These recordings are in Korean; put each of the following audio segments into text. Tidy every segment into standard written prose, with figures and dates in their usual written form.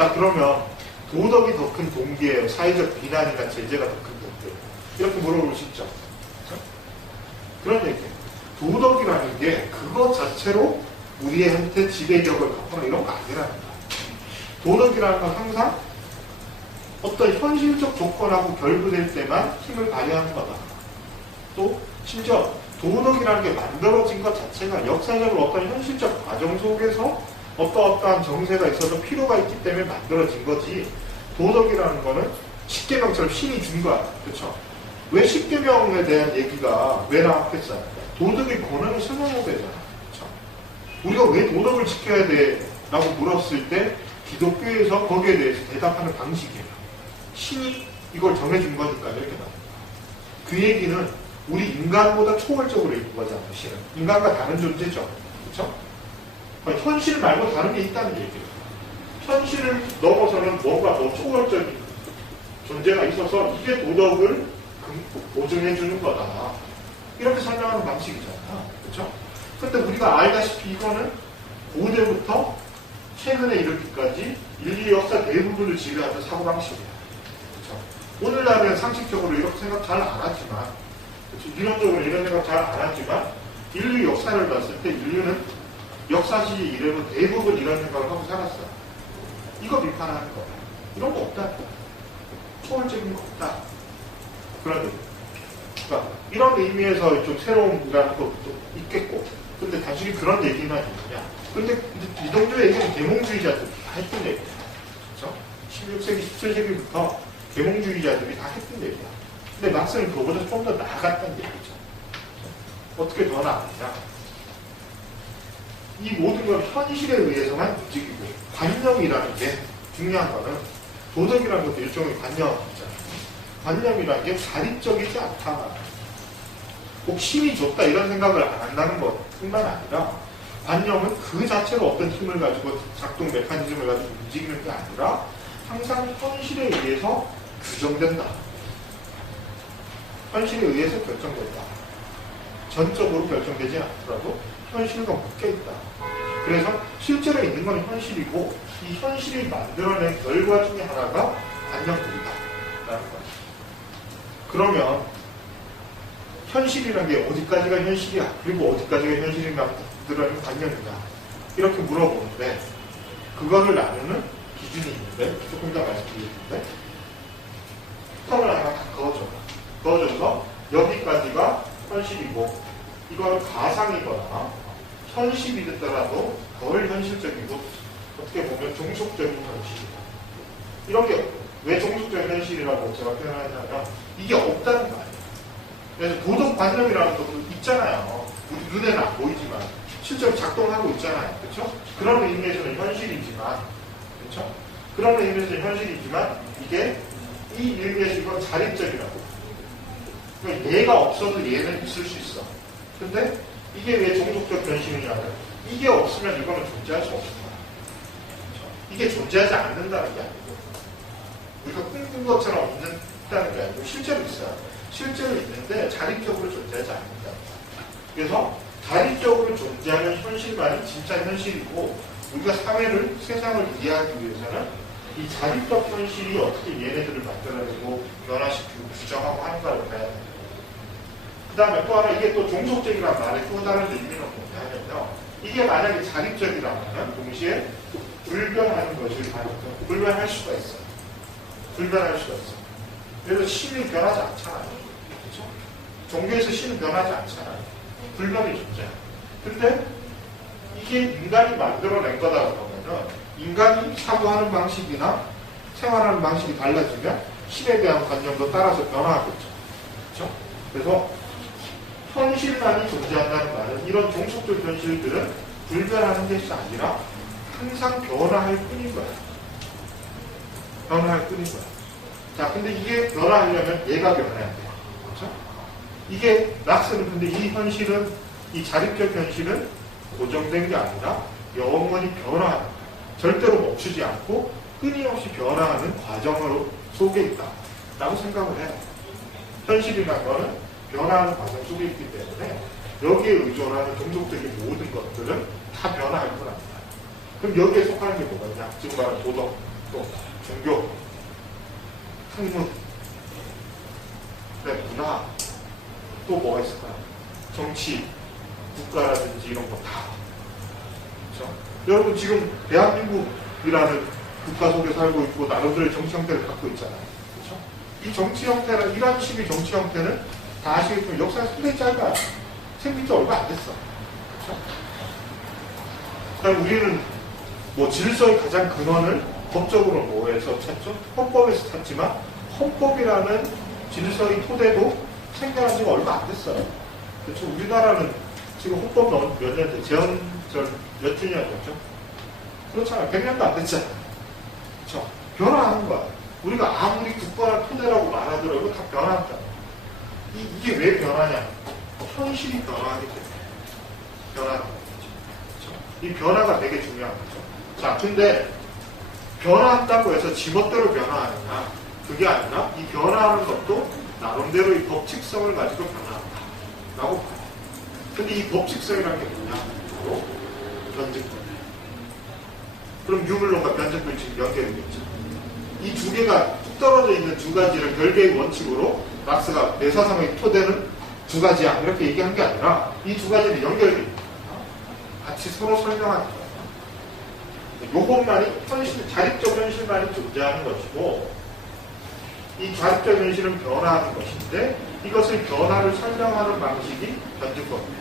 자, 그러면 도덕이 더 큰 동기예요? 사회적 비난이나 제재가 더 큰 동기예요? 이렇게 물어볼 수 있죠. 그렇죠? 그런 얘기예요. 도덕이라는 게 그것 자체로 우리한테 지배력을 갖거나 이런 거 아니라는 거예요. 도덕이라는 건 항상 어떤 현실적 조건하고 결부될 때만 힘을 발휘하는 거다. 또 심지어 도덕이라는 게 만들어진 것 자체가 역사적으로 어떤 현실적 과정 속에서 어떠한 정세가 있어서 필요가 있기 때문에 만들어진 거지. 도덕이라는 거는 십계명처럼 신이 준 거야. 그렇죠? 왜 십계명에 대한 얘기가 왜 나왔겠어요? 도덕의 권한을 설명해야 되잖아. 그렇죠? 우리가 왜 도덕을 지켜야 돼? 라고 물었을 때 기독교에서 거기에 대해서 대답하는 방식이에요. 신이 이걸 정해준 거니까 이렇게 나옵니다. 그 얘기는 우리 인간보다 초월적으로 있는 거잖아요. 신은. 인간과 다른 존재죠. 그렇죠? 현실 말고 다른 게 있다는 얘기예요. 현실을 넘어서는 뭔가 더 초월적인 존재가 있어서 이게 도덕을 보증해 주는 거다. 이렇게 설명하는 방식이잖아. 그렇죠? 그런데 우리가 알다시피 이거는 고대부터 최근에 이르기까지 인류 역사 대부분을 지배하는 사고방식이에요. 그렇죠? 오늘날은 상식적으로 이렇게 생각 잘 안 하지만, 그렇죠? 이론적으로 이런 생각 잘 안 하지만, 인류 역사를 봤을 때 인류는 역사시 이래로 대부분 이런 생각을 하고 살았어요. 이거 비판하는 거야. 이런 거 없다. 초월적인 거 없다. 그런 그러니까 이런 의미에서 좀 새로움이라는 것도 있겠고, 근데 단순히 그런 얘기만 있느냐. 근데 이동주 얘기는 계몽주의자들이 다 했던 얘기야. 그렇죠? 16세기, 17세기부터 계몽주의자들이 다 했던 얘기야. 근데 막스는 그거보다 좀 더 나아갔다는 얘기죠. 어떻게 더 나았냐. 이 모든 건 현실에 의해서만 움직이고, 관념이라는 게 중요한 거는 도덕이라는 것도 일종의 관념이잖아요. 관념이라는 게 자립적이지 않다. 꼭 신이 줬다 이런 생각을 안 한다는 것뿐만 아니라 관념은 그 자체로 어떤 힘을 가지고 작동 메커니즘을 가지고 움직이는 게 아니라 항상 현실에 의해서 규정된다. 현실에 의해서 결정된다. 전적으로 결정되지 않더라도 현실과 묶여있다. 그래서 실제로 있는 건 현실이고 이 현실이 만들어낸 결과 중에 하나가 관념들이다. 라는 거죠. 그러면 현실이라는 게 어디까지가 현실이야? 그리고 어디까지가 현실이 만들어낸 관념이냐? 이렇게 물어보는데 그거를 나누는 기준이 있는데 조금 더 말씀드리는데 텀을 하나 다 그어줘서 여기까지가 현실이고 이거는 가상이거나 현실이 됐더라도 덜 현실적이고 어떻게 보면 종속적인 현실이다. 이런 게 왜 종속적인 현실이라고 제가 표현하냐면 이게 없다는 거 아니에요. 그래서 도덕관념이라는 것도 있잖아요. 우리 눈에는 안 보이지만 실제로 작동하고 있잖아요. 그렇죠? 그런 의미에서는 현실이지만 그렇죠? 그런 의미에서는 현실이지만 이게 이 의미에서 이건 자립적이라고. 그러니까 얘가 없어도 얘는 있을 수 있어. 근데 이게 왜 종속적 현실이냐면 이게 없으면 이거는 존재할 수 없다. 그렇죠? 이게 존재하지 않는다는 게 아니고 우리가 꿈꾼 것처럼 있는다는 게 아니고 실제로 있어요. 실제로 있는데 자립적으로 존재하지 않는다. 그래서 자립적으로 존재하는 현실만이 진짜 현실이고 우리가 사회를, 세상을 이해하기 위해서는 이 자립적 현실이 어떻게 얘네들을 만들어내고 변화시키고 규정하고 하는가를 봐야 돼요. 그 다음에 또 하나 이게 또 종속적이라는 말의 또 다른 의미는 뭐냐면요. 이게 만약에 자립적이라면 동시에 불변하는 것을 가리켜 불변할 수가 있어요. 불변할 수가 있어요. 그래서 신이 변하지 않잖아요. 그렇죠? 종교에서 신은 변하지 않잖아요. 불변이 존재해요. 근데 이게 인간이 만들어낸 거다 그러면은 인간이 사고하는 방식이나 생활하는 방식이 달라지면 신에 대한 관념도 따라서 변화하겠죠. 그렇죠? 그래서 현실만이 존재한다는 말은 이런 종속적 현실들은 불변하는 것이 아니라 항상 변화할 뿐인 거야. 변화할 뿐인 거야. 자, 근데 이게 변화하려면 얘가 변해야 돼요. 그렇죠? 이게 락스는 근데 이 현실은 이 자립적 현실은 고정된 게 아니라 영원히 변화하는 절대로 멈추지 않고 끊임없이 변화하는 과정으로 속에 있다. 라고 생각을 해요. 현실이라는 거는 변화하는 과정 속에 있기 때문에 여기에 의존하는 종속적인 모든 것들은 다 변화할 뿐 아니라. 그럼 여기에 속하는 게 뭐가 있냐? 지금 말하는 도덕. 또 종교, 학문, 문화, 또 뭐가 있을까요? 정치, 국가라든지 이런 거 다. 그렇죠? 여러분 지금 대한민국이라는 국가 속에 살고 있고 나름대로의 정치 형태를 갖고 있잖아요. 그렇죠? 이 정치 형태는 이런 식의 정치 형태는 다 아시겠지만 역사가 상당히 짧아요. 생긴 지 얼마 안 됐어. 그렇죠? 그럼 우리는 뭐 질서의 가장 근원을 법적으로 뭐에서 찾죠? 헌법에서 찾지만 헌법이라는 질서의 토대도 생겨난 지가 얼마 안 됐어요. 그렇죠? 우리나라는 지금 헌법 몇 년 돼? 제헌절 몇 주년이었죠? 그렇잖아요. 100년도 안 됐잖아요. 그렇죠? 변화하는 거야. 우리가 아무리 국가나 토대라고 말하더라도 다 변한다. 이게 왜 변하냐? 현실이 변화하기 때문에 변하는 거죠. 그렇죠? 이 변화가 되게 중요한 거죠. 자, 근데 변화한다고 해서 지멋대로 변화하느냐? 그게 아니라 이 변화하는 것도 나름대로의 법칙성을 가지고 변화한다라고 봐요. 근데 이 법칙성이라는 게 뭐냐? 바로 변증권. 그럼 유물론과 변증권이 지금 연결되겠죠. 이 두 개가 뚝 떨어져 있는 두 가지를 별개의 원칙으로 막스가 내 사상의 토대는 두 가지야 이렇게 얘기한 게 아니라 이 두 가지는 연결돼 있다. 같이 서로 설명하는 거예요. 요것만이 현실, 자립적 현실만이 존재하는 것이고 이 자립적 현실은 변화하는 것인데 이것을 변화를 설명하는 방식이 변증법이에요.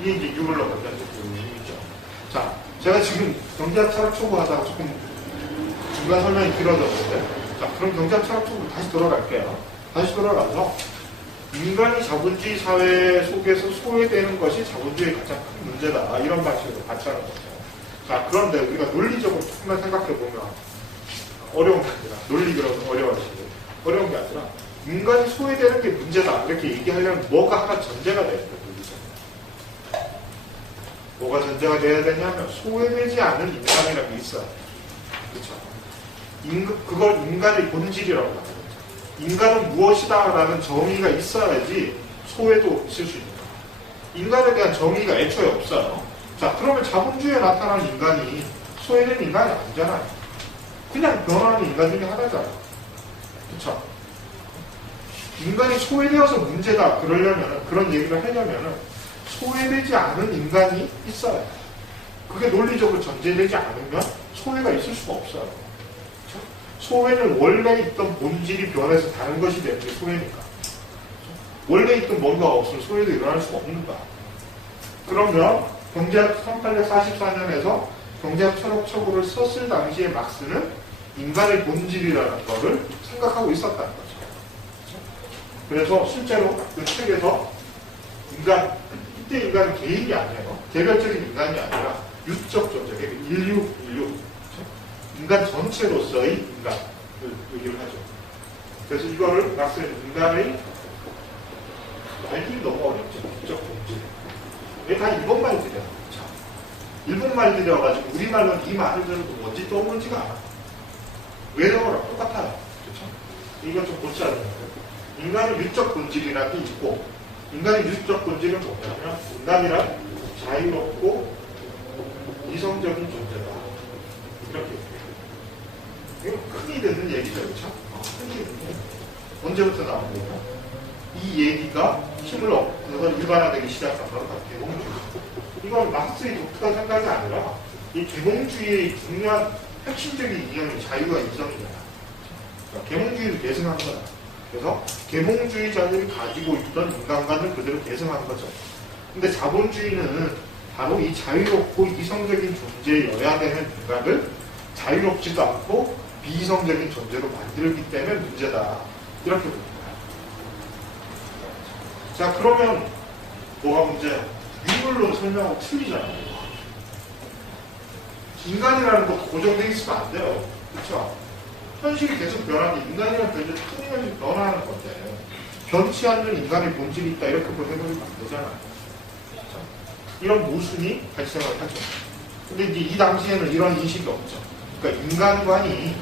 이게 이제 유물론과 변증법이죠. 자, 제가 지금 경제학 철학 초보하다가 조금 중간 설명이 길어졌는데 자, 그럼 경제학 철학 초보로 다시 돌아갈게요. 다시 돌아가서 인간이 자본주의 사회 속에서 소외되는 것이 자본주의의 가장 큰 문제다. 이런 방식으로 관찰하는 거죠. 자, 그런데 우리가 논리적으로 조금만 생각해보면 어려운 게 아니라 논리적으로 어려운 게 아니라 인간이 소외되는 게 문제다. 이렇게 얘기하려면 뭐가 하나 전제가 돼야 돼요. 논리적으로. 뭐가 전제가 돼야 되냐면 소외되지 않은 인간이라는 게 있어요. 그렇죠? 그걸 인간의 본질이라고 하는 거죠. 인간은 무엇이다라는 정의가 있어야지 소외도 있을 수 있는 거예요. 인간에 대한 정의가 애초에 없어요. 자, 그러면 자본주의에 나타난 인간이 소외된 인간이 아니잖아요. 그냥 변화하는 인간 중에 하나잖아요. 그쵸? 인간이 소외되어서 문제다. 그러려면, 그런 얘기를 하려면, 소외되지 않은 인간이 있어요. 그게 논리적으로 전제되지 않으면 소외가 있을 수가 없어요. 그쵸? 소외는 원래 있던 본질이 변해서 다른 것이 되는 게 소외니까. 그쵸? 원래 있던 뭔가가 없으면 소외도 일어날 수가 없는 거야. 그러면, 경제학 1844년에서 경제학 철학 처구를 썼을 당시에 막스는 인간의 본질이라는 것을 생각하고 있었다는 거죠. 그래서 실제로 그 책에서 이때 인간은 개인이 아니에요. 개별적인 인간이 아니라 유적 존재, 인류. 인간 전체로서의 인간을 얘기를 하죠. 그래서 이거를 막스는 인간의 말이 너무 어렵죠. 유적 존재. 왜 다 일본 말들이야. 일본 말들이어가지고 우리말로는 이 말을 들어도 뭔지 떠오르지가 않아. 외래어랑 똑같아요. 그렇죠? 이거 좀 고쳐야 되는 거예요. 인간의 유적 본질이라는 게 있고 인간의 유적 본질은 뭐냐면 인간이란 자유롭고 이성적인 존재다. 이렇게 이거 흔히 듣는 얘기죠. 그렇죠? 흔히 듣는 얘기. 언제부터 나온 거예요? 이 얘기가 힘을 얻어서 일반화되기 시작한 건 개몽주의. 이건 막스의 독특한 생각이 아니라 이 개몽주의의 중요한 핵심적인 이념이 자유와 이성이잖아. 그러니까 계몽주의를 계승한 거야. 그래서 계몽주의자들이 가지고 있던 인간관을 그대로 계승한 거죠. 근데 자본주의는 바로 이 자유롭고 이성적인 존재여야 되는 인간을 자유롭지도 않고 비이성적인 존재로 만들기 때문에 문제다. 이렇게 봅니다. 자, 그러면 뭐가 문제야? 유물로 설명하고 틀리잖아요. 인간이라는 거 고정되어 있으면 안 돼요. 그렇죠? 현실이 계속 변하니 인간이라는 존재 끊임없이 변화하는 건데 변치 않는 인간의 본질이 있다 이렇게 해버리면 안 되잖아요. 그렇죠? 이런 모순이 발생을 하죠. 근데 이제 이 당시에는 이런 인식이 없죠. 그러니까 인간관이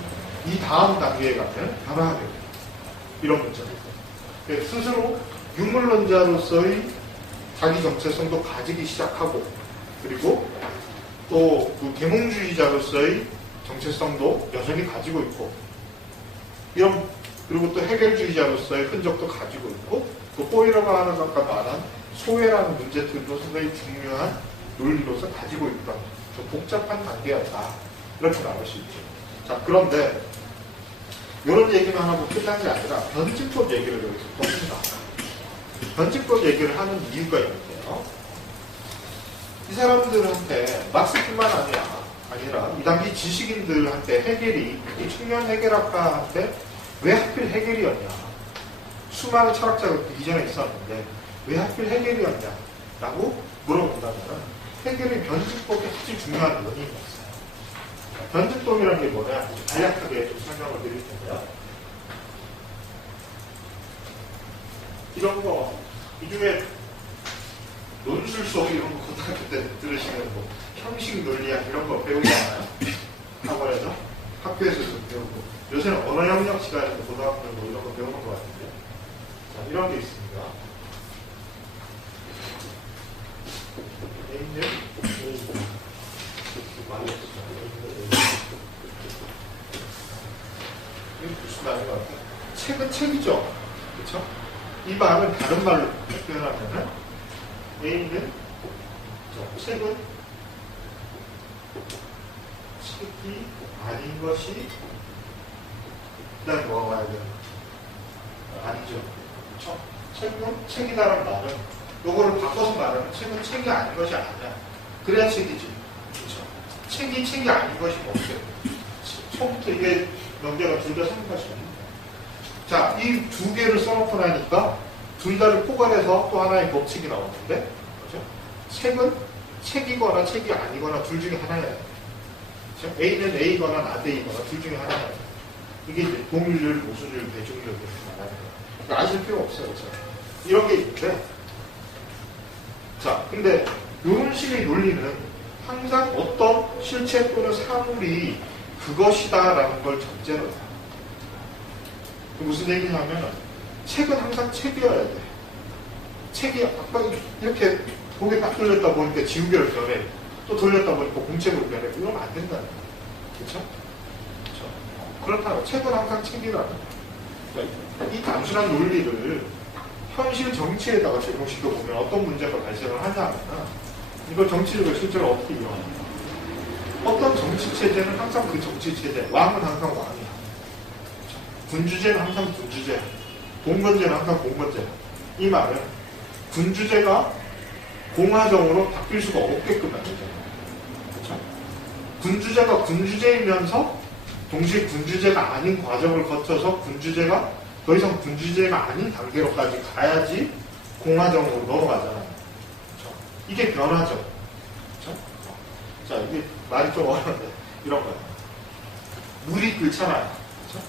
이 다음 단계에 가면 변화하게 돼요. 이런 문제가 있어요. 스스로 유물론자로서의 자기 정체성도 가지기 시작하고 그리고 또 그 계몽주의자로서의 정체성도 여전히 가지고 있고, 이런, 그리고 또 해결주의자로서의 흔적도 가지고 있고, 또 포이러가 하는 아까 말한 소외라는 문제들도 상당히 중요한 논리로서 가지고 있던 좀 복잡한 관계였다. 이렇게 나올 수 있죠. 자, 그런데 이런 얘기만 하고 끝난 게 아니라 변증법 얘기를 여기서 또 합니다. 변증법 얘기를 하는 이유가 있는데요. 이 사람들한테 막스뿐만 아니라 이 당시 지식인들한테 해겔이, 이 청년 해겔학파한테 왜 하필 해겔이었냐, 수많은 철학자가 그 이전에 있었는데 왜 하필 해겔이었냐 라고 물어본다면 해겔의 변증법이 아주 중요한 원인이었어요. 변증법이라는 게 뭐냐, 간략하게 좀 설명을 드릴 텐데요. 이런 거, 이 중에 논술 수업 이런 거 고등학교 때 들으시면 뭐 형식 논리학 이런 거 배우잖아요. 학원에서, 학교에서도 배우고, 요새는 언어 영역 시간에서 고등학교 뭐 이런 거 배우는 것 같은데, 자, 이런 게 있습니다. A는 많이 없었어요. 이게 무슨 말인 것 같아요? 책은 책이죠. 그렇죠? 이 말은 다른 말로 표현하면은 A는 책은 책이 아닌 것이 그다음에 뭐가 와야 돼요? 아니죠. 그렇죠? 책은 책이다라는 말은 요거를 바꿔서 말하면 책은 책이 아닌 것이 아니야. 그래야 책이지. 그렇죠? 책이 아닌 것이 없어요. 처음부터 이게 명제가 둘 다 상관없습니다. 자, 이 두 개를 써놓고 나니까 둘 다를 포괄해서 또 하나의 법칙이 나오는데, 그렇죠? 책은 책이거나 책이 아니거나 둘 중에 하나예요. 그렇죠? A는 A거나 not A거나 둘 중에 하나예요. 이게 이제 동일률, 모순율, 대중률 이렇게 말하는 거예요. 그러니까 아실 필요 없어요. 그렇죠? 이런 게 있는데, 자, 근데 이런 식의 논리는 항상 어떤 실체 또는 사물이 그것이다라는 걸 전제로 해요. 무슨 얘기냐면 책은 항상 책이어야 돼. 책이 아까 이렇게 고개 딱 돌렸다 보니까 지우개를 변해. 또 돌렸다 보니까 공책으로 변해. 이러면 안 된다는 거예요. 그렇죠? 그렇다고 책은 항상 책이라는 거예요. 그러니까 이 단순한 논리를 현실 정치에다가 적용시켜 보면 어떤 문제가 발생을 하냐면, 이걸 정치적으로 실제로 어떻게 일어납니까? 어떤 정치 체제는 항상 그 정치 체제, 왕은 항상 왕이야. 군주제는 항상 군주제야. 공건제는 항상 공건제야. 이 말은 군주제가 공화정으로 바뀔 수가 없게끔 만들잖아요. 그렇죠? 군주제가 군주제이면서 동시에 군주제가 아닌 과정을 거쳐서 군주제가 더 이상 군주제가 아닌 단계로까지 가야지 공화정으로 넘어가잖아요. 그렇죠? 이게 변화죠. 그렇죠? 자, 이게 말이 좀 어려운데 이런 거예요. 물이 끓잖아요. 그렇죠?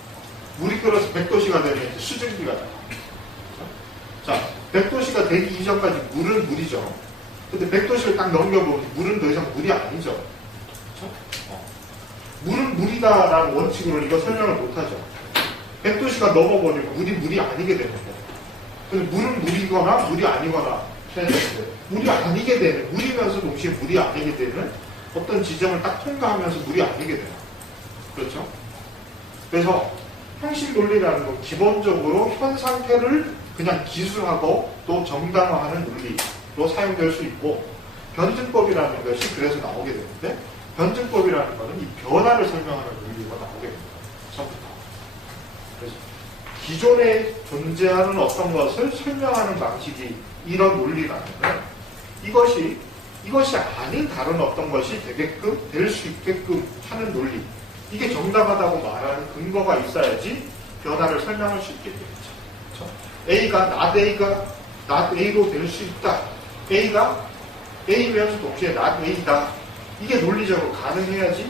물이 끓어서 100도씨가 되면 이제 수증기가 나요. 그렇죠? 자, 100도씨가 되기 이전까지 물은 물이죠. 근데 100도씨를 딱 넘겨보면 물은 더 이상 물이 아니죠. 그렇죠? 물은 물이다라는 원칙으로 이거 설명을 못하죠. 100도씨가 넘어버리면 물이 아니게 되는 거예요. 근데 물은 물이거나 물이 아니거나 물이 아니게 되는, 물이면서 동시에 물이 아니게 되는 어떤 지점을 딱 통과하면서 물이 아니게 돼요. 그렇죠? 그래서 형식 논리라는 건 기본적으로 현 상태를 그냥 기술하고 또 정당화하는 논리로 사용될 수 있고, 변증법이라는 것이 그래서 나오게 되는데, 변증법이라는 것은 이 변화를 설명하는 논리가 나오게 됩니다. 처음부터. 그래서 기존에 존재하는 어떤 것을 설명하는 방식이 이런 논리라면, 이것이 아닌 다른 어떤 것이 되게끔, 될 수 있게끔 하는 논리. 이게 정당하다고 말하는 근거가 있어야지 변화를 설명할 수 있게 되겠죠. 그렇죠? A가 not A로 될 수 있다. A가 A면서 동시에 not A다. 이게 논리적으로 가능해야지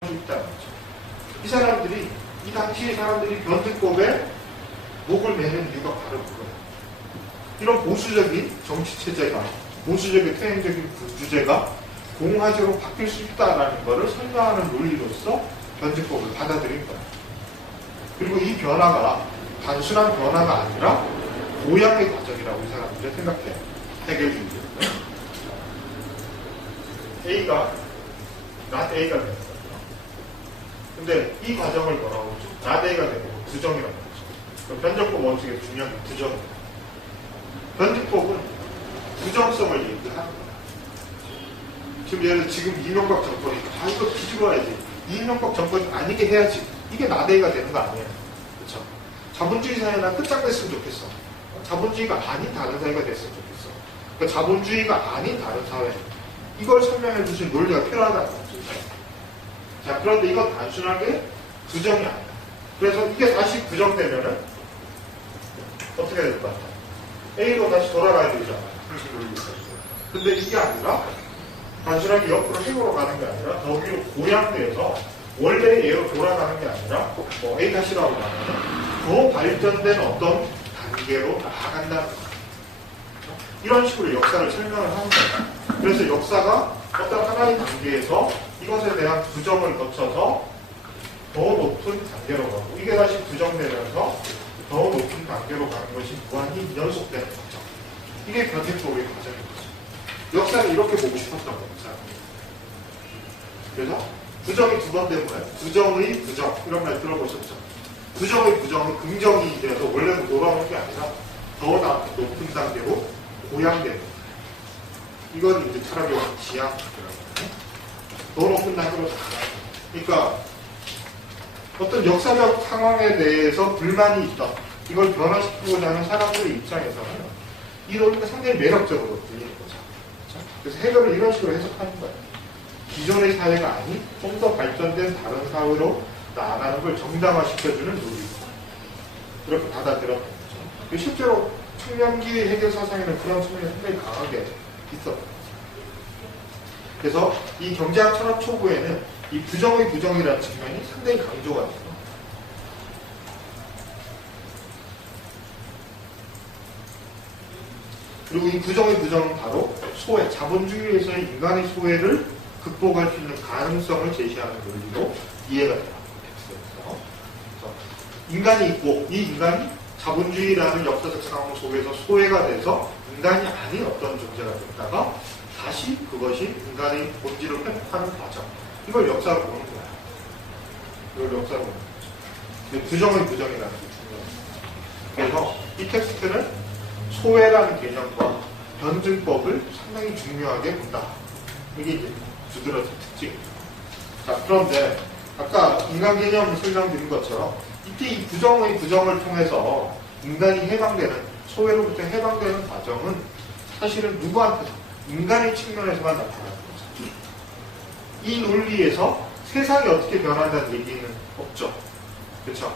할 수 있다는 거죠. 이 사람들이, 이 당시의 사람들이 변증법에 목을 매는 이유가 바로 그거예요. 이런 보수적인 정치체제가, 보수적인 퇴행적인 군주제가 공화제로 바뀔 수 있다는 것을 설명하는 논리로서 변증법을 받아들인 거예요. 그리고 이 변화가 단순한 변화가 아니라 보양의 과정이라고 이 사람들이 생각해요. 해결주의자는. A가 not A가 되는 거죠. 근데 이 과정을 뭐라고 하죠? 나대가 되고 부정이라고 하죠. 변적법 원칙에서 중요한 게 부정입니다. 변증법은 부정성을 얘기하는 거예요. 지금 예를 들어 지금 이명박 정권이 이거 뒤집어야지. 이명박 정권이 아니게 해야지. 이게 나대가 되는 거 아니에요. 그렇죠? 자본주의 사회나 끝장냈으면 좋겠어. 자본주의가 아닌 다른 사회가 됐으면 좋겠어. 그러니까 자본주의가 아닌 다른 사회. 이걸 설명해 주신 논리가 필요하다는 거죠. 자, 그런데 이건 단순하게 부정이 아니야. 그래서 이게 다시 부정되면은 어떻게 될 것 같아? A로 다시 돌아가야 되잖아. 근데 이게 아니라 단순하게 옆으로 행으로 가는 게 아니라 더 위로 고양대에서 원래 얘로 돌아가는 게 아니라 뭐 A-라고 하면 더 발전된 어떤 단계로 나아간다는 거예요. 이런 식으로 역사를 설명을 하는 거예요. 그래서 역사가 어떤 하나의 단계에서 이것에 대한 부정을 거쳐서 더 높은 단계로 가고 이게 다시 부정되면서 더 높은 단계로 가는 것이 무한히 연속되는 거죠. 이게 변칙법의 과정인 거죠. 역사를 이렇게 보고 싶었던 겁니다. 그래서 부정이 두 번 된 거예요. 부정의 부정 이런 말 들어보셨죠? 부정의 부정은 긍정이 되어서 원래는 돌아오는 게 아니라 더 높은 단계로 고양되는 거예요. 이건 이제 철학의 지향 더 높은 단계로 나아가요. 그러니까 어떤 역사적 상황에 대해서 불만이 있다. 이걸 변화시키고자 하는 사람들의 입장에서는 이 논리가 상당히 매력적으로 들리는 거죠. 그렇죠? 그래서 해결을 이런 식으로 해석하는 거예요. 기존의 사회가 아닌 좀 더 발전된 다른 사회로 나아가는 걸 정당화시켜주는 논리고 그렇게 받아들였던 거죠. 실제로 청년기 해결 사상에는 그런 측면이 상당히 강하게 있었던 그래서 이 경제학 철학 초보에는 이 부정의 부정이라는 측면이 상당히 강조가 돼요. 그리고 이 부정의 부정은 바로 소외, 자본주의에서의 인간의 소외를 극복할 수 있는 가능성을 제시하는 논리로 이해가 돼요. 그래서 인간이 있고 이 인간이 자본주의라는 역사적 상황 속에서 소외가 돼서 인간이 아닌 어떤 존재가 됐다가 다시 그것이 인간의 본질을 회복하는 과정. 이걸 역사로 보는 거야. 이걸 역사로 보는 거죠. 부정의 부정이라는 게 중요해요. 그래서 이 텍스트는 소외라는 개념과 변증법을 상당히 중요하게 본다. 이게 이제 두드러진 특징입니다. 자, 그런데 아까 인간 개념을 설명드린 것처럼 이때 이 부정의 부정을 통해서 인간이 해방되는, 소외로부터 해방되는 과정은 사실은 누구한테서? 인간의 측면에서만 나타나는 거죠. 이 논리에서 세상이 어떻게 변한다는 얘기는 없죠. 그렇죠?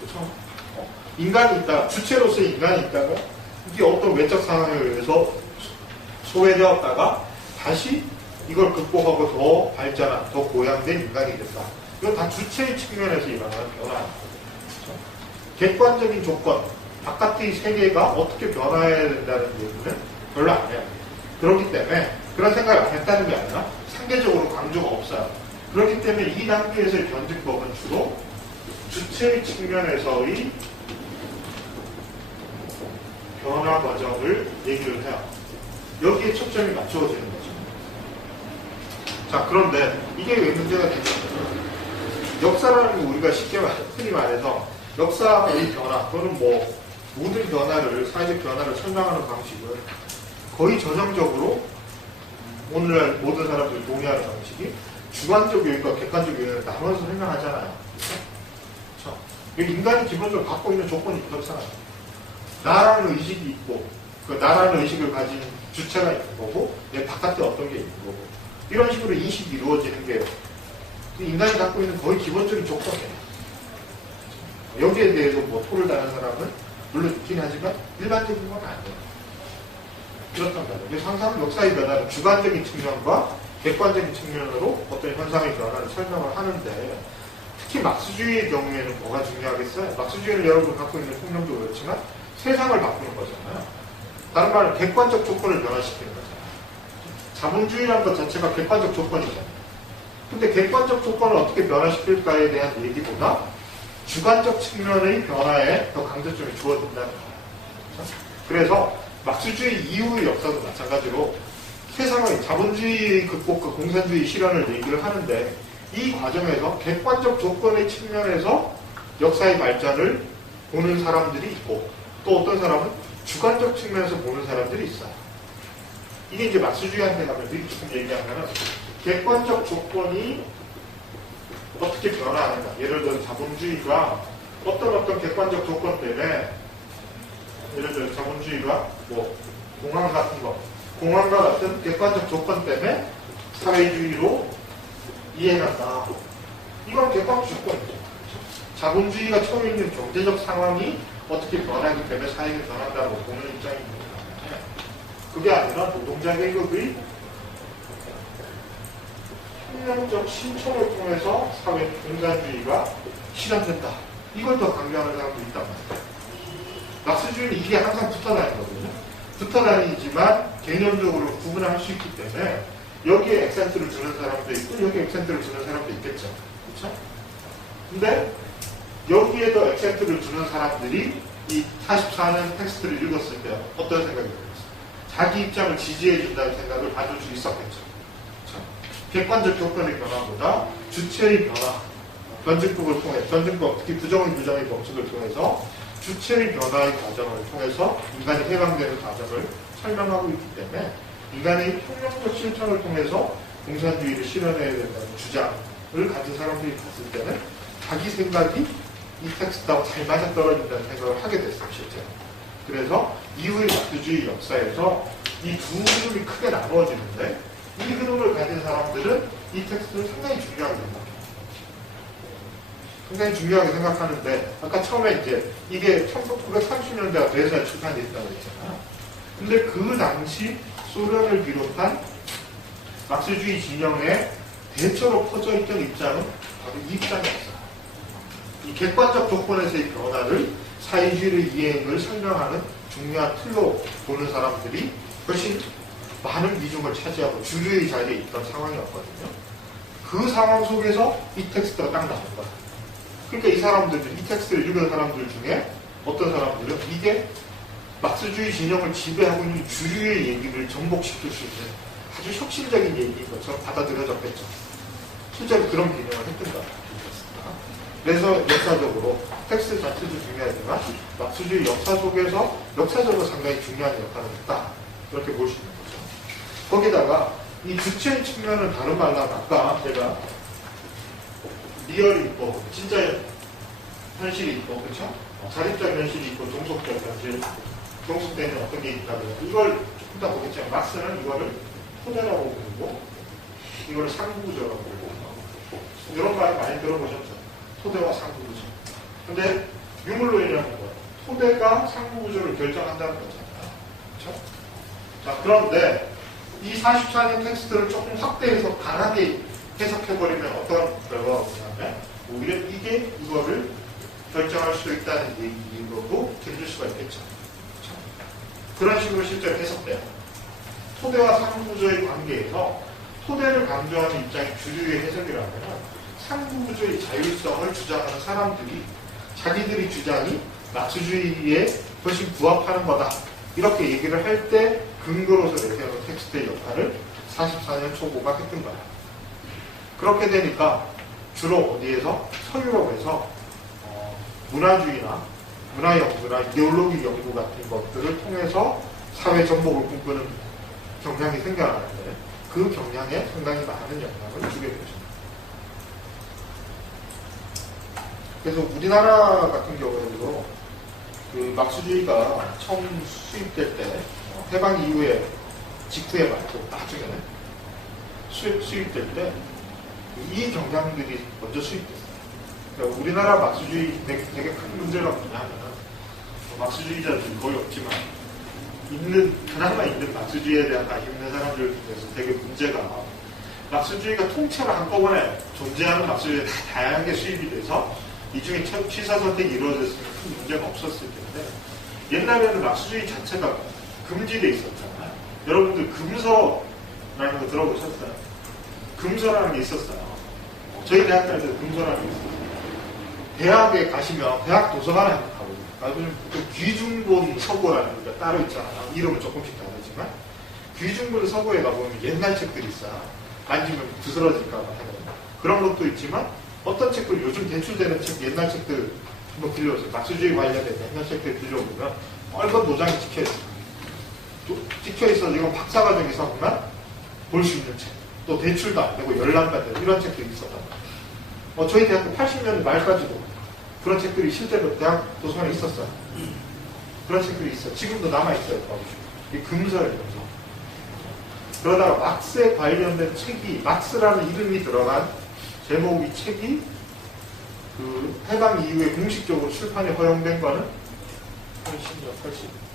그렇죠? 인간이 있다, 주체로서의 인간이 있다가 이게 어떤 외적 상황에 의해서 소외되었다가 다시 이걸 극복하고 더 발전한, 더 고양된 인간이 됐다. 이건 다 주체의 측면에서 일어나는 변화입니다. 그렇죠? 객관적인 조건, 바깥의 세계가 어떻게 변화해야 된다는 얘기는 별로 안 해요. 그렇기 때문에 그런 생각을 안 했다는 게 아니라 상대적으로 강조가 없어요. 그렇기 때문에 이 단계에서의 변증법은 주로 주체의 측면에서의 변화 과정을 얘기를 해요. 여기에 초점이 맞추어지는 거죠. 자, 그런데 이게 왜 문제가 되냐면 역사라는 거 우리가 쉽게 흔히 말해서 역사의 변화 또는 뭐 모든 변화를, 사회적 변화를 설명하는 방식은 거의 전형적으로 오늘날 모든 사람들이 동의하는 방식이 주관적 요인과 객관적 요인을 나눠서 설명하잖아요. 그렇죠? 인간이 기본적으로 갖고 있는 조건이 그렇잖아요. 나라는 의식이 있고 그 나라는 의식을 가진 주체가 있는 거고 내 바깥에 어떤 게 있는 거고 이런 식으로 인식이 이루어지는 게 인간이 갖고 있는 거의 기본적인 조건이에요. 여기에 대해서 뭐 토를 다는 사람은 물론 있긴 하지만 일반적인 건 아니에요. 그렇단 말이에요. 그래서 항상 역사의 변화는 주관적인 측면과 객관적인 측면으로 어떤 현상의 변화를 설명을 하는데 특히 막스주의의 경우에는 뭐가 중요하겠어요? 막스주의는 여러분 갖고 있는 통념도 그렇지만 세상을 바꾸는 거잖아요. 다른 말은 객관적 조건을 변화시키는 거잖아요. 자본주의라는 것 자체가 객관적 조건이잖아요. 근데 객관적 조건을 어떻게 변화시킬까에 대한 얘기보다 주관적 측면의 변화에 더 강조점이 주어진다는 거예요. 그래서 막스주의 이후의 역사도 마찬가지로 세상의 자본주의 극복과 공산주의 실현을 얘기를 하는데 이 과정에서 객관적 조건의 측면에서 역사의 발전을 보는 사람들이 있고 또 어떤 사람은 주관적 측면에서 보는 사람들이 있어요. 이게 이제 막스주의한테 가면 조금 얘기하면 객관적 조건이 어떻게 변화하는가. 예를 들어 자본주의가 어떤 객관적 조건 때문에 예를 들어 자본주의가 뭐 공황 같은 거 공황과 같은 객관적 조건 때문에 사회주의로 이해한다. 이건 객관적 조건이죠. 자본주의가 처해 있는 경제적 상황이 어떻게 변하기 때문에 사회가 변한다고 보는 입장입니다. 그게 아니라 노동자 계급의 혁명적 신청을 통해서 사회 공산주의가 실현된다. 이걸 더 강조하는 사람도 있단 말이에요. 막스주의는 이게 항상 붙어다니거든요. 붙어다니지만 개념적으로 구분할 수 있기 때문에 여기에 액센트를 주는 사람도 있고 여기에 액센트를 주는 사람도 있겠죠. 그렇죠? 근데 여기에도 액센트를 주는 사람들이 이 44년 텍스트를 읽었을 때 어떤 생각이 들었어요? 자기 입장을 지지해준다는 생각을 가질 수 있었겠죠. 그렇죠? 객관적 조건의 변화보다 주체의 변화, 변증법을 통해, 변증법, 특히 부정의 법칙을 통해서 주체의 변화의 과정을 통해서 인간이 해방되는 과정을 설명하고 있기 때문에 인간의 혁명적 실천을 통해서 공산주의를 실현해야 된다는 주장을 가진 사람들이 봤을 때는 자기 생각이 이 텍스트하고 잘 맞아떨어진다는 생각을 하게 됐어요, 실제로. 그래서 이후의 막스주의 역사에서 이 두 흐름이 크게 나누어지는데 이 흐름을 가진 사람들은 이 텍스트를 상당히 중요하게 생각해요. 굉장히 중요하게 생각하는데 아까 처음에 이제 이게 1930년대가 돼서 출판되어 있다고 했잖아요. 근데 그 당시 소련을 비롯한 막스주의 진영의 대체로 퍼져 있던 입장은 바로 이 입장이었어요. 이 객관적 조건에서의 변화를 사회주의의 이행을 설명하는 중요한 틀로 보는 사람들이 훨씬 많은 비중을 차지하고 주류의 자리에 있던 상황이었거든요. 그 상황 속에서 이 텍스트가 딱 나온 거예요. 그러니까 이 사람들, 이 텍스트를 읽은 사람들 중에 어떤 사람들은 이게 막스주의 진영을 지배하고 있는 주류의 얘기를 정복시킬 수 있는 아주 혁신적인 얘기인 것처럼 받아들여졌겠죠. 실제로 그런 기능을 했던 것 같습니다. 그래서 역사적으로 텍스트 자체도 중요하지만 막스주의 역사 속에서 역사적으로 상당히 중요한 역할을 했다. 그렇게 볼 수 있는 거죠. 거기다가 이 주체의 측면은 다른 말로 하면 아까 제가 리얼이 있고 진짜 현실이 있고 그렇죠? 자립적 현실이 있고 종속적 현실 종속되는 어떤 게 있다고 이걸 조금 더 보겠지만 막스는 이거를 토대라고 부르고 이거를 상부구조라고 부르고 이런 말 많이 들어보셨죠? 토대와 상부구조. 근데 유물론이라는 건 토대가 상부구조를 결정한다는 거잖아요. 그렇죠? 자, 그런데 이 44년 텍스트를 조금 확대해서 강하게 해석해버리면 어떤 결과가 오냐면 오히려 이게 이거를 결정할 수 있다는 얘기인 거고 들릴 수가 있겠죠. 그렇죠? 그런 식으로 실제로 해석돼요. 토대와 상부구조의 관계에서 토대를 강조하는 입장이 주류의 해석이라면 상부구조의 자율성을 주장하는 사람들이 자기들의 주장이 막스주의에 훨씬 부합하는 거다. 이렇게 얘기를 할 때 근거로서 내세우는 텍스트의 역할을 44년 초고가 했던 거야. 그렇게 되니까 주로 어디에서? 서유럽에서 문화주의나 문화 연구나 이데올로기 연구 같은 것들을 통해서 사회 정복을 꿈꾸는 경향이 생겨나는데 그 경향에 상당히 많은 영향을 주게 되죠. 그래서 우리나라 같은 경우에도 그 막스주의가 처음 수입될 때 해방 이후에 직후에 말고 나중에 수입될 때 이 경향들이 먼저 수입됐어요. 그러니까 우리나라 막스주의 되게 큰 문제가 뭐냐면 막스주의자들이 거의 없지만 그나마 있는 막스주의에 대한 관심 있는 사람들 중에서 되게 문제가 막스주의가 통째로 한꺼번에 존재하는 막스주의가 다 다양하게 수입이 돼서 이 중에 취사 선택이 이루어졌으면 큰 문제가 없었을 텐데 옛날에는 막스주의 자체가 금지되어 있었잖아요. 여러분들 금서라는 거 들어보셨어요? 금서라는 게 있었어요. 저희 대학 다닐 때 금서라는 게 있었어요. 대학에 가시면 대학 도서관에 한번 가보세요. 그 귀중본 서고라는 게 따로 있잖아요. 이름은 조금씩 다르지만 귀중본 서고에 가보면 옛날 책들이 있어요. 만지면 부스러질까 봐 하는 그런 것도 있지만 어떤 책들 요즘 대출되는 책 옛날 책들 한번 빌려보세요. 막스주의 관련된 옛날 책들 빌려보면 빨간 도장이 찍혀있어요. 찍혀있어서 이건 박사과정에서 보면 볼 수 있는 책. 또 대출도 안 되고 열람도 안 되고 이런 책들이 있었단 말이에요. 저희 대학교 80년대 말까지도 그런 책들이 실제로 대학 도서관에 있었어요. 그런 책들이 있어요. 지금도 남아있어요. 이게 금서예요. 금서. 그러다가 막스에 관련된 책이 막스라는 이름이 들어간 제목이 책이 그 해방 이후에 공식적으로 출판이 허용된 거는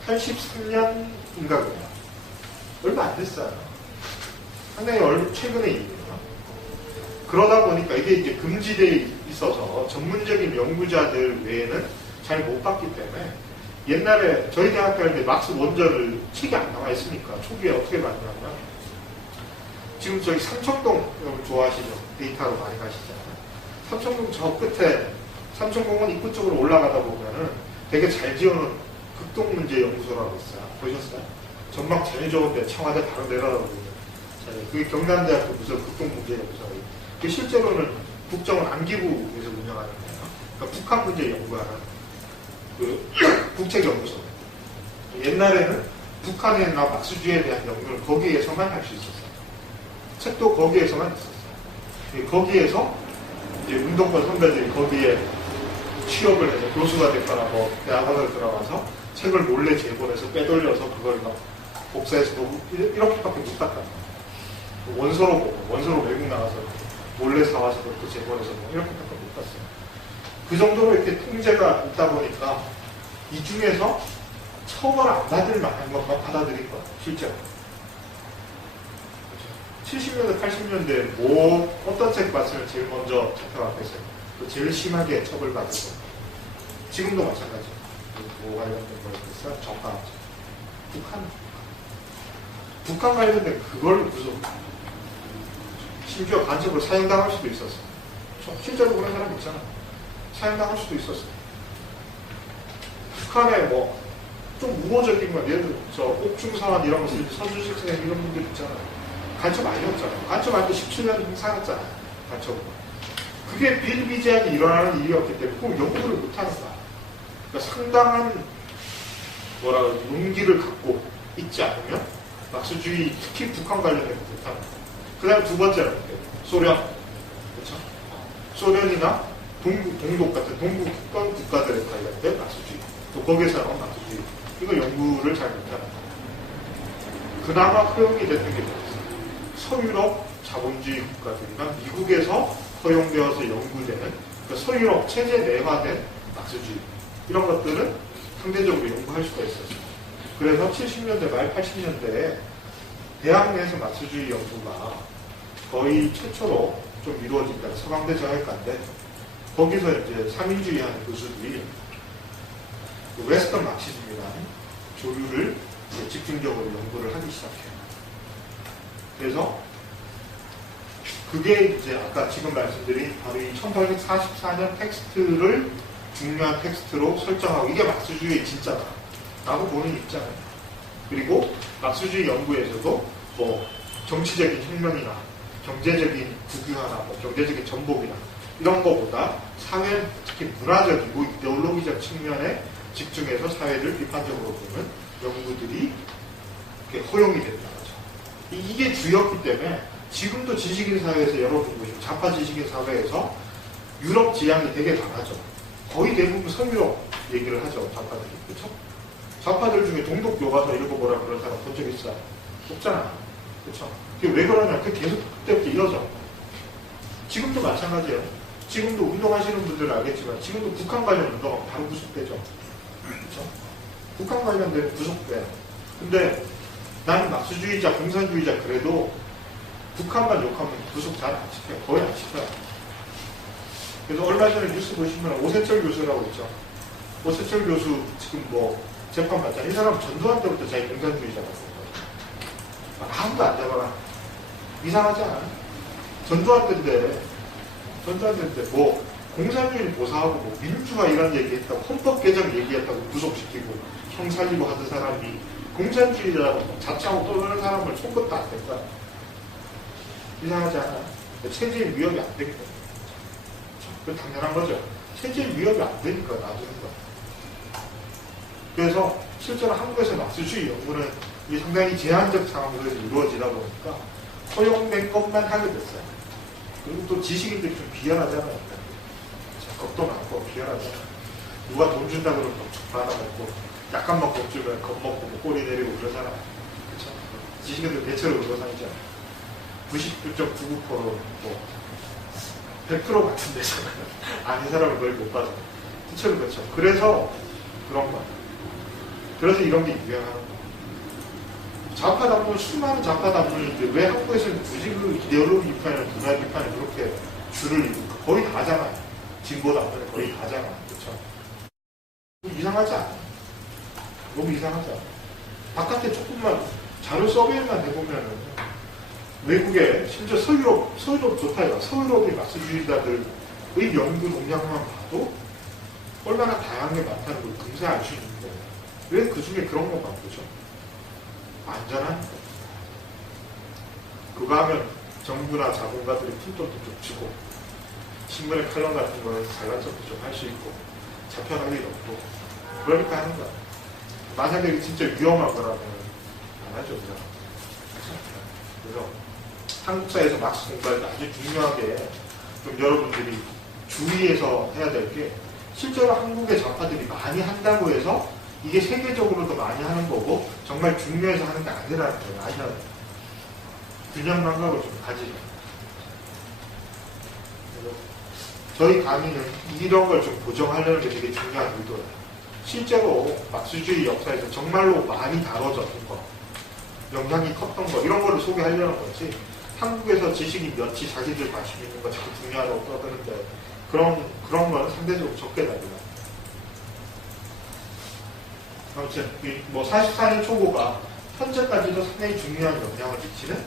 83년인가 그래요. 얼마 안 됐어요. 상당히 최근의 일이에요. 그러다 보니까 이게 이제 금지되어 있어서 전문적인 연구자들 외에는 잘 못 봤기 때문에 옛날에 저희 대학교 할 때 막스 원전을 책이 안 나와 있으니까 초기에 어떻게 만드냐면 지금 저희 삼청동 여러분 좋아하시죠? 데이터로 많이 가시잖아요. 삼청동 저 끝에 삼청공원 입구 쪽으로 올라가다 보면은 되게 잘 지어놓은 극동문제연구소라고 있어요. 보셨어요? 전망 제일 좋은데 청와대 바로 내려다보고 있는 그게 경남대학교 무슨 극동문제연구소가 있어요. 그게 실제로는 국정원 안기부에서 운영하는 거예요. 그러니까 북한 문제 연구하는 그 국책연구소. 옛날에는 북한이나 막스주의에 대한 연구를 거기에서만 할 수 있었어요. 책도 거기에서만 있었어요. 거기에서 이제 운동권 선배들이 거기에 취업을 해서 교수가 됐거나 뭐 대학원을 들어가서 책을 몰래 제본해서 빼돌려서 그걸 막 복사해서 보고 이렇게밖에 못 봤단 말이에요. 원서로 보고 원서로 외국 나가서 몰래 사와서 그것도 제본해서 보고 이렇게밖에 못 봤어요. 그 정도로 이렇게 통제가 있다 보니까 이 중에서 처벌 안 받을 만한 것만 받아들인 거예요. 실제로. 70년대, 80년대 뭐 어떤 책 봤으면 제일 먼저 잡혀갔겠어요. 또 제일 심하게 처벌받을 거. 지금도 마찬가지예요. 뭐 관련된 거였겠어요? 정가. 북한 관련된 그걸 무슨 심지어 간첩으로 사형당할 수도 있었어요. 실제로 그런 사람 있잖아요. 사형당할 수도 있었어요. 북한에 뭐 좀 우호적인 건 예를 들어 옥중사원 이런 거 쓸 때 선주식 선생님 이런 분들 있잖아요. 간첩 아니었잖아요. 간첩 아니고 17년 살았잖아요. 간첩으로. 그게 비일비재하게 일어나는 일이었기 때문에 꼭 연구를 못하는 거야. 그러니까 상당한 뭐라 그러지 용기를 갖고 있지 않으면 막스주의 특히 북한 관련된 거 못하는 거야. 그 다음에 두 번째는 소련. 그렇죠? 소련이나 동독 같은 동북권 국가들에 관련된 막스주의. 또 거기에서 나온 막스주의. 이거 연구를 잘 못하는 거야. 그나마 허용이 됐던 게 뭐였어요? 서유럽 자본주의 국가들이나 미국에서 허용되어서 연구되는 그러니까 서유럽 체제 내화된 막스주의 이런 것들은 상대적으로 연구할 수가 있었어요. 그래서 70년대 말 80년대에 대학 내에서 막스주의 연구가 거의 최초로 좀 이루어진다. 서강대 정외과인데 거기서 이제 3인주의 하는 교수들이 웨스턴 막시즘이라는 조류를 집중적으로 연구를 하기 시작해요. 그래서 그게 이제 아까 지금 말씀드린 바로 이 1844년 텍스트를 중요한 텍스트로 설정하고 이게 막스주의의 진짜다 라고 보는 입장이에요. 그리고 막스주의 연구에서도 뭐 정치적인 혁명이나 경제적인 국유화나 뭐 경제적인 전복이나 이런 거보다 사회 특히 문화적이고 이데올로기적 측면에 집중해서 사회를 비판적으로 보는 연구들이 허용이 된다는 거죠. 이게 주였기 때문에 지금도 지식인 사회에서 여러분 보시면 좌파 지식인 사회에서 유럽 지향이 되게 강하죠. 거의 대부분 서유럽 얘기를 하죠. 좌파들이. 그렇죠? 좌파들 중에 동독 교과서 읽어보라 그런 사람 본 적 있어요? 없잖아. 그렇죠? 그게 왜 그러냐? 그게 계속 그때부터 이어져. 지금도 마찬가지예요. 지금도 운동하시는 분들은 알겠지만 지금도 북한 관련 운동은 바로 구속되죠. 그렇죠? 북한 관련된 구속돼요. 근데 나는 막스주의자, 공산주의자 그래도 북한만 욕하면 구속 잘 안 시켜요. 거의 안 시켜요. 그래서 얼마 전에 뉴스 보시면 오세철 교수라고 있죠. 오세철 교수 지금 뭐 재판 받잖아요. 이 사람 전두환 때부터 자기 공산주의자라고 했거든요. 아무도 안 잡아라. 이상하지 않아요? 전두환 때인데 뭐 공산주의를 보사하고 뭐 민주화 이런 얘기했다고 헌법 개정 얘기했다고 구속시키고 형 살리고 하던 사람이 공산주의자라고 자처하고 떠드는 사람을 손끝도 안 댈 거야. 이상하지 않아요? 체질 위협이 안 되기 때문에. 그 당연한 거죠. 체질 위협이 안 되니까 놔두는 거예요. 그래서 실제로 한국에서 낙수주의 연구는 이 상당히 제한적 상황에서 이루어지다 보니까 허용된 것만 하게 됐어요. 그리고 또 지식인들이 좀 비열하잖아요. 겁도 많고 비열하잖아요. 누가 돈 준다 그러면 덕축 받아먹고 약간만 겁주면 겁먹고 뭐 꼬리 내리고 그러잖아요. 그렇죠? 지식인들 대체로 그러고 다니잖아요. 99.99%뭐 100% 같은 데서는 아닌 사람을 거의 못 봐서 대체로 그렇죠. 그래서 그런 거예요. 그래서 이런 게 유행하는 거예요. 좌파 담론, 수많은 좌파 담론인데 왜 한국에서는 굳이 그 이데올로기 비판이나 문화 비판을 그렇게 줄을 이루고 거의 다 하잖아요. 진보 담론에 거의 다 하잖아요. 그렇죠? 이상하지 않아요. 너무 이상하지 않아요. 바깥에 조금만 자료 서베이만 해보면은 외국에 심지어 서유럽 좋다 이거 서유럽의 막스주의자들의 연구 동향만 봐도 얼마나 다양한 게 많다는 걸 금세 알 수 있는데 왜 그 중에 그런 것만 보죠? 안전한 거. 그거 하면 정부나 자본가들이 푼돈도 좀 주고 신문의 칼럼 같은 거는 잘난척도 좀 할 수 있고 잡혀갈 일 없고 그러니까 하는 거야. 만약에 이게 진짜 위험한 거라면 안 하죠. 그래서 한국사에서 막스 공부할 때 아주 중요하게 좀 여러분들이 주의해서 해야 될 게 실제로 한국의 좌파들이 많이 한다고 해서 이게 세계적으로도 많이 하는 거고 정말 중요해서 하는 게 아니라는 걸 아셔야 돼요. 균형 감각을 좀 가지죠. 저희 강의는 이런 걸 좀 보정하려는 게 되게 중요한 의도예요. 실제로 막스주의 역사에서 정말로 많이 다뤄졌던 거, 영향이 컸던 거 이런 거를 소개하려는 거지 한국에서 지식인 몇이 자기들 관심 있는 거 자꾸 중요하다고 떠드는데 그런 거는 상대적으로 적게 다뤄요. 아무튼 뭐 44년 초고가 현재까지도 상당히 중요한 영향을 미치는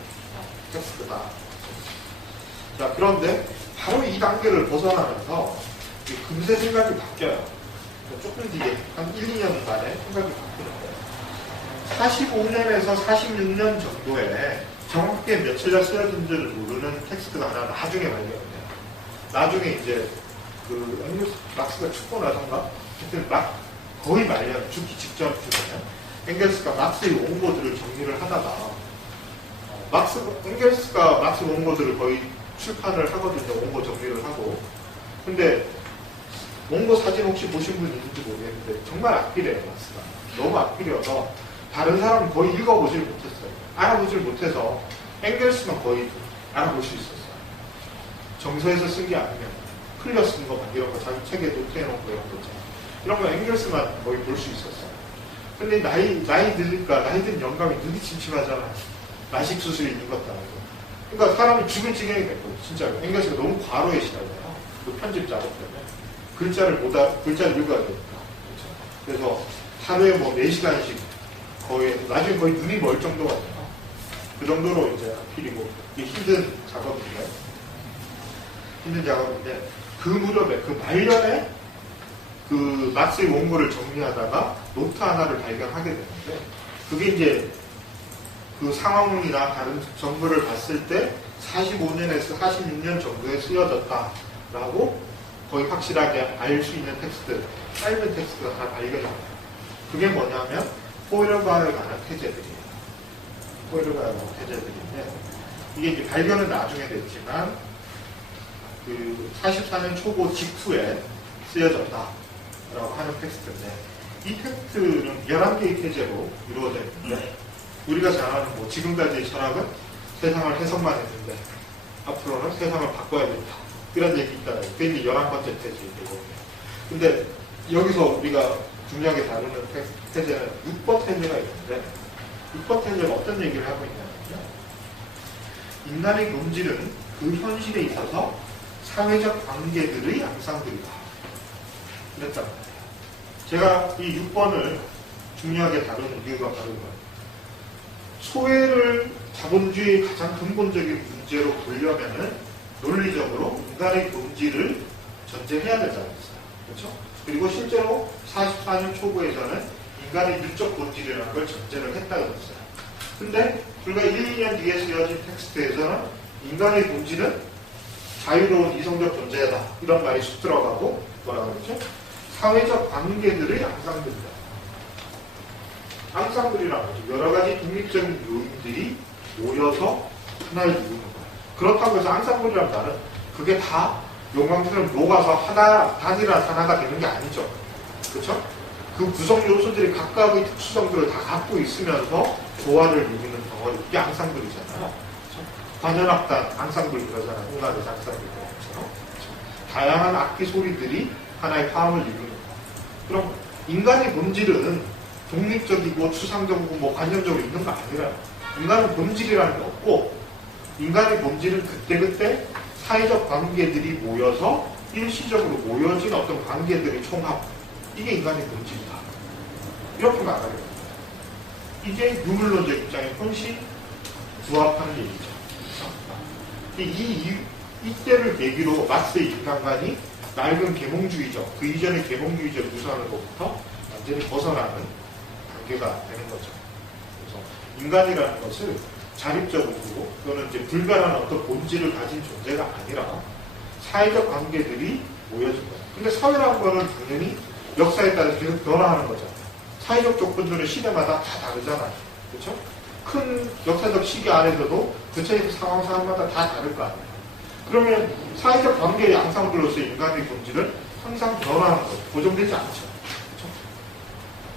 텍스트다. 자, 그런데 바로 이 단계를 벗어나면서 금세 생각이 바뀌어요. 조금 뒤에 한 1, 2년 만에 생각이 바뀌는데 45년에서 46년 정도에 정확하게 며칠날 쓰여진지를 모르는 텍스트가 하나 나중에 발견돼요. 나중에 이제 그 막스가 죽고 나선가 하여튼 거의 말년 죽기 직전쯤에 엥겔스가 막스의 원고들을 정리를 하다가 엥겔스가 막스 원고들을 거의 출판을 하거든요. 원고 정리를 하고. 근데 원고 사진 혹시 보신 분 있는지 모르겠는데 정말 악필이에요. 막스가. 너무 악필이어서 다른 사람은 거의 읽어보질 못했어요. 알아보질 못해서 엥겔스만 거의 알아볼 수 있었어요. 정서에서 쓴 게 아니면 흘려 쓴 거 이런 거 자기 책에 노트해놓은 거 이런 거 있잖아요. 이런 거 엥겔스만 거의 볼 수 있었어요. 근데 나이 들니까 나이 든 영감이 눈이 침침하잖아요. 라식 수술이 있는 것도 아니고. 그러니까 사람이 죽을 지경이 됐거든요. 진짜로. 엥겔스가 너무 과로에 시달려요. 그 편집 작업 때문에. 글자를 읽어야 되니까. 그렇죠? 그래서 하루에 뭐 4시간씩 거의, 나중에 거의 눈이 멀 정도가 돼요. 그 정도로 이제 필이고, 이게 힘든 작업인데, 그 무렵에, 그 말년에 그 막스의 원고를 정리하다가 노트 하나를 발견하게 되는데, 그게 이제 그 상황이나 다른 정보를 봤을 때 45년에서 46년 정도에 쓰여졌다라고 거의 확실하게 알 수 있는 텍스트, 짧은 텍스트가 하나 발견합니다. 그게 뭐냐면 포이르바에 관한 태제들이에요. 포이르바에 관한 태제들인데 이게 이제 발견은 나중에 됐지만 그 44년 초고 직후에 쓰여졌다라고 하는 텍스트인데 이 텍스트는 11개의 태제로 이루어져 있는데 우리가 잘 아는 뭐 지금까지의 철학은 세상을 해석만 했는데 앞으로는 세상을 바꿔야 된다. 이런 얘기 있잖아요. 그게 이제 11번째 태제이고. 근데 여기서 우리가 중요하게 다루는 태제는 6번 태제가 있는데 6번 태제가 어떤 얘기를 하고 있냐면요. 인간의 본질은 그 현실에 있어서 사회적 관계들의 양상들이다. 그랬단 말이에요. 제가 이 6번을 중요하게 다루는 이유가 바로 이거예요. 소외를 자본주의의 가장 근본적인 문제로 보려면은 논리적으로 인간의 본질을 전제해야 된다고 했어요. 그렇죠? 그리고 실제로 44년 초고에서는 인간의 율적 본질이라는 걸 전제를 했다고 했어요. 근데 불과 1, 2년 뒤에 쓰여진 텍스트에서는 인간의 본질은 자유로운 이성적 존재다. 이런 말이 쑥 들어가고 뭐라고 그랬죠? 사회적 관계들의 양상들이다. 양상들이라는 거죠. 여러 가지 독립적인 요인들이 모여서 하나를 이루는 거예요. 그렇다고 해서 양상들이라는 말은 그게 다 용광처럼 녹아서 하나, 단일한 하나가 되는 게 아니죠. 그렇죠? 그 구성 요소들이 각각의 특수성들을 다 갖고 있으면서 조화를 이루는 덩어리, 이게 앙상블이잖아요. 그렇죠? 관현악단 앙상블 그러잖아요. 음악에서 앙상블 그렇죠? 다양한 악기 소리들이 하나의 파음을 이루는 거예요. 그럼 인간의 본질은 독립적이고 추상적이고 뭐 관념적으로 있는 거 아니라 인간은 본질이라는 게 없고 인간의 본질은 그때그때 사회적 관계들이 모여서 일시적으로 모여진 어떤 관계들의 총합, 이게 인간의 본질이다. 이렇게 말하는 겁니다. 이게 유물론적 입장에 훨씬 부합하는 얘기죠. 이때를 계기로 막스의 인간관이 낡은 계몽주의적, 그 이전의 계몽주의적 유산으로부터 완전히 벗어나는 단계가 되는 거죠. 그래서 인간이라는 것을 자립적이고 또는 이제 불가능한 어떤 본질을 가진 존재가 아니라 사회적 관계들이 모여진 거예요. 근데 사회라는 거는 당연히 역사에 따라서 계속 변화하는 거죠. 사회적 조건들은 시대마다 다 다르잖아요. 그렇죠? 큰 역사적 시기 안에서도 구체적 상황마다 다 다를 거 아니에요. 그러면 사회적 관계의 양상들로서 인간의 본질은 항상 변화하는 거죠. 고정되지 않죠. 그렇죠?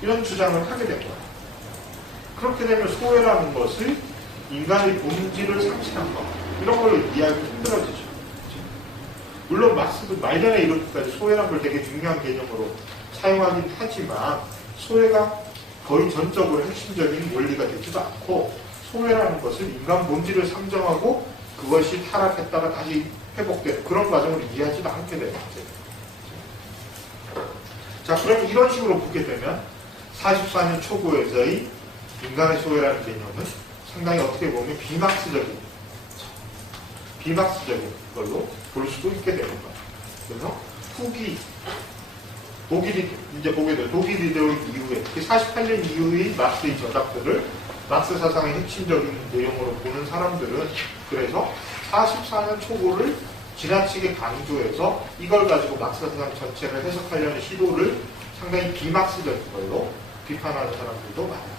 이런 주장을 하게 된 거예요. 그렇게 되면 소외라는 것을 인간의 본질을 상실한 것, 이런 걸로 이해하기 힘들어지죠. 그렇죠? 물론 막스도 말년에 이렇게까지 소외라는 걸 되게 중요한 개념으로 사용하긴 하지만 소외가 거의 전적으로 핵심적인 원리가 되지도 않고 소외라는 것을 인간 본질을 상정하고 그것이 타락했다가 다시 회복되는 그런 과정을 이해하지도 않게 되는 거죠. 자, 그럼 이런 식으로 보게 되면 44년 초고에서의 인간의 소외라는 개념은 상당히 어떻게 보면 비막스적인 걸로 볼 수도 있게 되는 거예요. 그래서 후기 독일이 이제 보게 돼요. 독일 이데올기 이후에 48년 이후의 막스의 저작들을 막스 사상의 핵심적인 내용으로 보는 사람들은 그래서 44년 초고를 지나치게 강조해서 이걸 가지고 막스 사상 전체를 해석하려는 시도를 상당히 비막스적인 걸로 비판하는 사람들도 많아요.